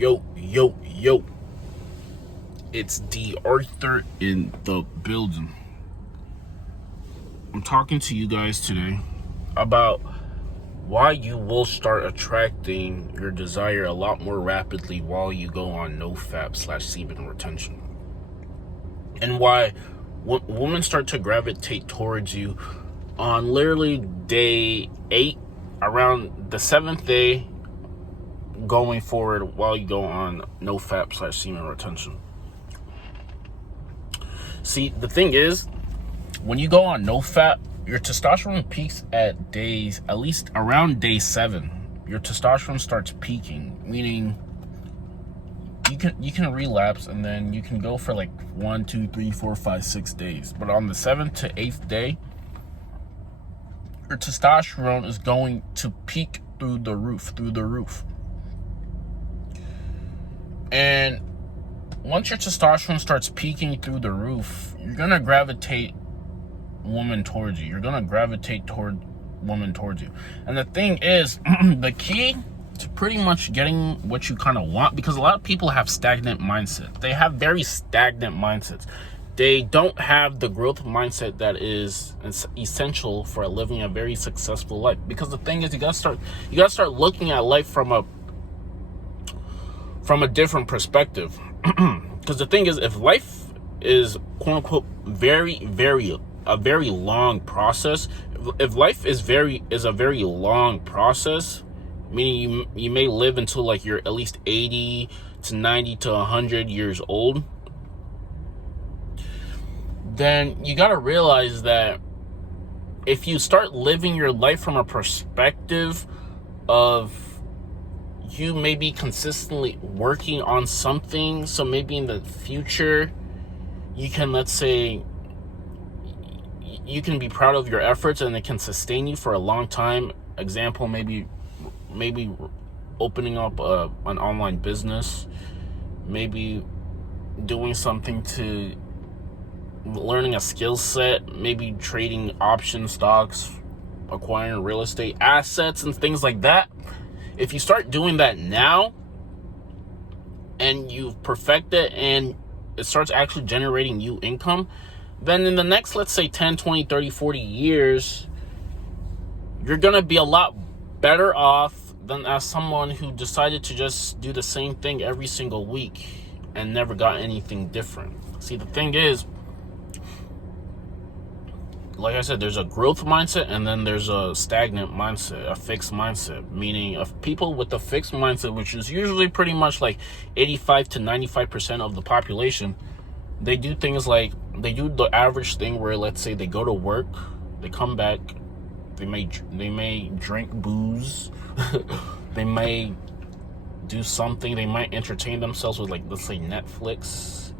Yo. It's D.Arthur in the building. I'm talking to you guys today about why you will start attracting your desire a lot more rapidly while you go on NoFap/semen retention. And why women start to gravitate towards you on literally day 8, around the 7th day going forward while you go on NoFap/semen retention. See, the thing is, when you go on NoFap, your testosterone peaks at least around day 7. Your testosterone starts peaking, meaning you can relapse, and then you can go for like 1, 2, 3, 4, 5, 6 days. But on the 7th to 8th day, your testosterone is going to peak through the roof. And once your testosterone starts peaking through the roof, you're going to gravitate women towards you. You're going to gravitate toward women towards you. And the thing is, the key to pretty much getting what you kind of want, because a lot of people have stagnant mindset. They have very stagnant mindsets. They don't have the growth mindset that is essential for living a very successful life. Because the thing is, you gotta start looking at life from a different perspective. Because the thing is, if life is quote unquote a very long process, if life is a very long process, meaning you may live until like you're at least 80 to 90 to 100 years old, then you got to realize that if you start living your life from a perspective of you may be consistently working on something, so maybe in the future you can, let's say, you can be proud of your efforts and it can sustain you for a long time. Example, maybe opening up an online business, maybe doing something to learning a skill set, maybe trading option stocks, acquiring real estate assets and things like that. If you start doing that now and you've perfected and it starts actually generating you income, then in the next, let's say 10, 20, 30, 40 years, you're going to be a lot better off than as someone who decided to just do the same thing every single week and never got anything different. See, the thing is, like I said, there's a growth mindset and then there's a stagnant mindset, a fixed mindset, meaning of people with a fixed mindset, which is usually pretty much like 85 to 95% of the population. They do things like, they do the average thing where, let's say, they go to work, they come back, they may drink booze, they may do something, they might entertain themselves with, like, let's say, Netflix,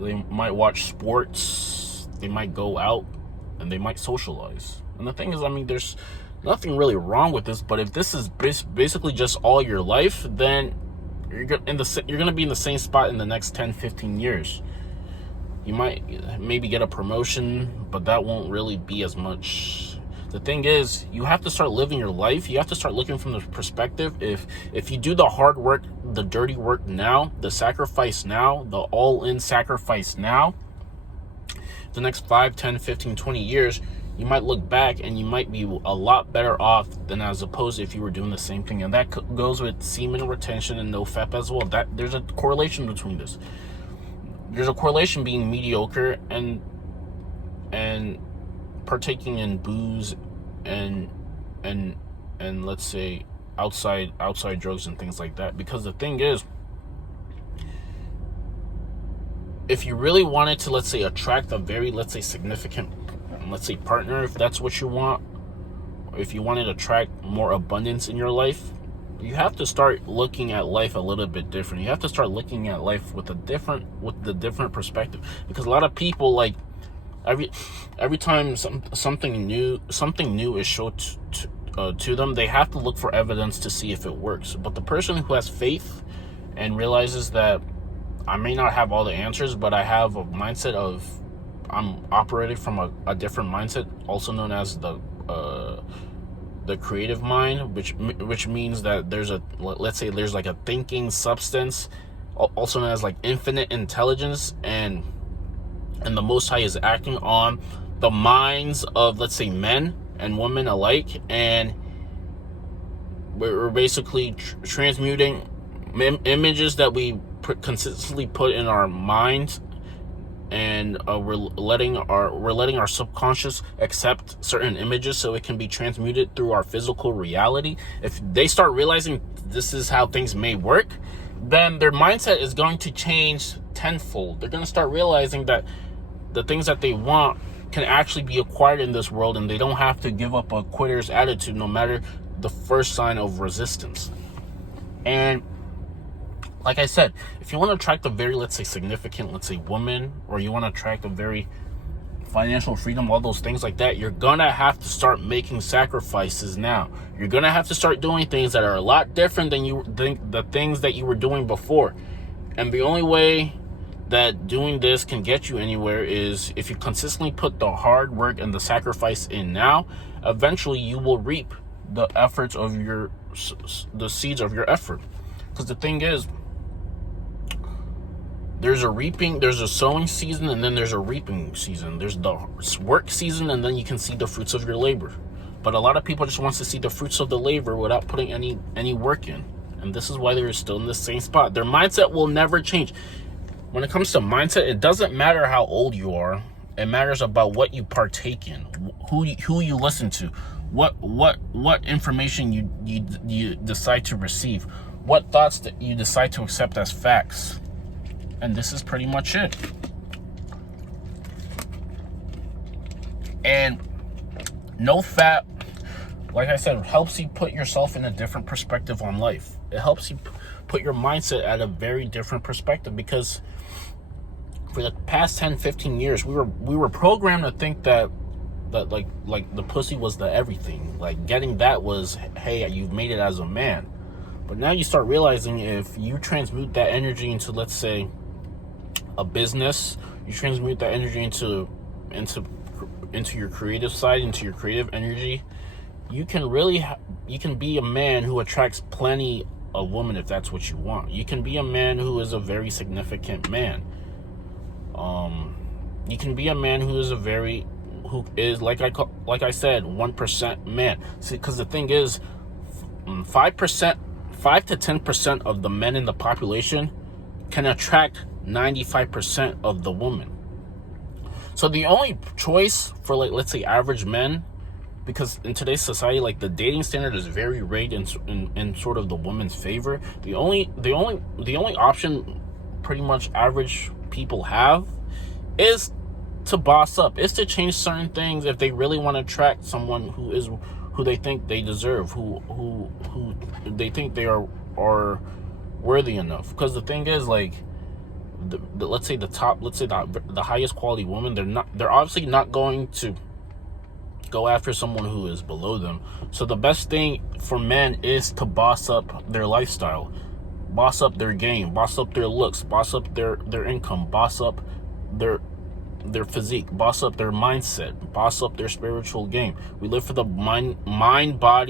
they might watch sports, they might go out, and they might socialize. And the thing is, I mean, there's nothing really wrong with this, but if this is basically just all your life, then you're going to be in the same spot in the next 10, 15 years. You might maybe get a promotion, but that won't really be as much. The thing is, you have to start living your life. You have to start looking from the perspective. If you do the hard work, the dirty work now, the sacrifice now, the all-in sacrifice now, the next 5, 10, 15, 20 years, you might look back and you might be a lot better off than as opposed to if you were doing the same thing. And that goes with semen retention and NoFap as well. That there's a correlation between this. There's a correlation being mediocre and partaking in booze and let's say outside drugs and things like that. Because the thing is, if you really wanted to, let's say, attract a very, let's say, significant, let's say, partner, if that's what you want, or if you wanted to attract more abundance in your life, you have to start looking at life a little bit different. You have to start looking at life with the different perspective. Because a lot of people, like, every time something new is shown to them, they have to look for evidence to see if it works. But the person who has faith and realizes that I may not have all the answers, but I have a mindset of I'm operating from a different mindset, also known as the the creative mind, which means that let's say there's like a thinking substance, also known as like infinite intelligence, and the Most High is acting on the minds of, let's say, men and women alike, and we're basically transmuting images that we consistently put in our minds, and we're letting our subconscious accept certain images so it can be transmuted through our physical reality. If they start realizing this is how things may work, then their mindset is going to change tenfold. They're going to start realizing that the things that they want can actually be acquired in this world, and they don't have to give up a quitter's attitude no matter the first sign of resistance. And like I said, if you want to attract a very, let's say, significant, let's say, woman, or you want to attract a very financial freedom, all those things like that, you're gonna have to start making sacrifices now. You're gonna have to start doing things that are a lot different than the things that you were doing before. And the only way that doing this can get you anywhere is if you consistently put the hard work and the sacrifice in now. Eventually you will reap the efforts of the seeds of your effort. Because the thing is, there's a sowing season, and then there's a reaping season. There's the work season, and then you can see the fruits of your labor. But a lot of people just wants to see the fruits of the labor without putting any work in. And this is why they're still in the same spot. Their mindset will never change. When it comes to mindset, it doesn't matter how old you are. It matters about what you partake in, who you listen to, what information you decide to receive, what thoughts that you decide to accept as facts. And this is pretty much it. And no fat, like I said, helps you put yourself in a different perspective on life. It helps you put your mindset at a very different perspective, because for the past 10-15 years we were programmed to think that like the pussy was the everything. Like getting that was, hey, you've made it as a man. But now you start realizing if you transmute that energy into, let's say, a business, you transmute that energy into your creative side, into your creative energy, you can be a man who attracts plenty of women if that's what you want. You can be a man who is a very significant man. You can be a man who is like I said, 1% man. See, because the thing is, 5 to 10% of the men in the population can attract 95% of the women. So the only choice for, like, let's say, average men, because in today's society, like, the dating standard is very rigged in sort of the woman's favor. The only option pretty much average people have is to boss up, is to change certain things if they really want to attract someone who they think they deserve, who they think they are worthy enough. Because the thing is, like, let's say the highest quality woman, they're obviously not going to go after someone who is below them. So the best thing for men is to boss up their lifestyle, boss up their game, boss up their looks, boss up their income, boss up their physique, boss up their mindset, boss up their spiritual game. We live for the mind, body,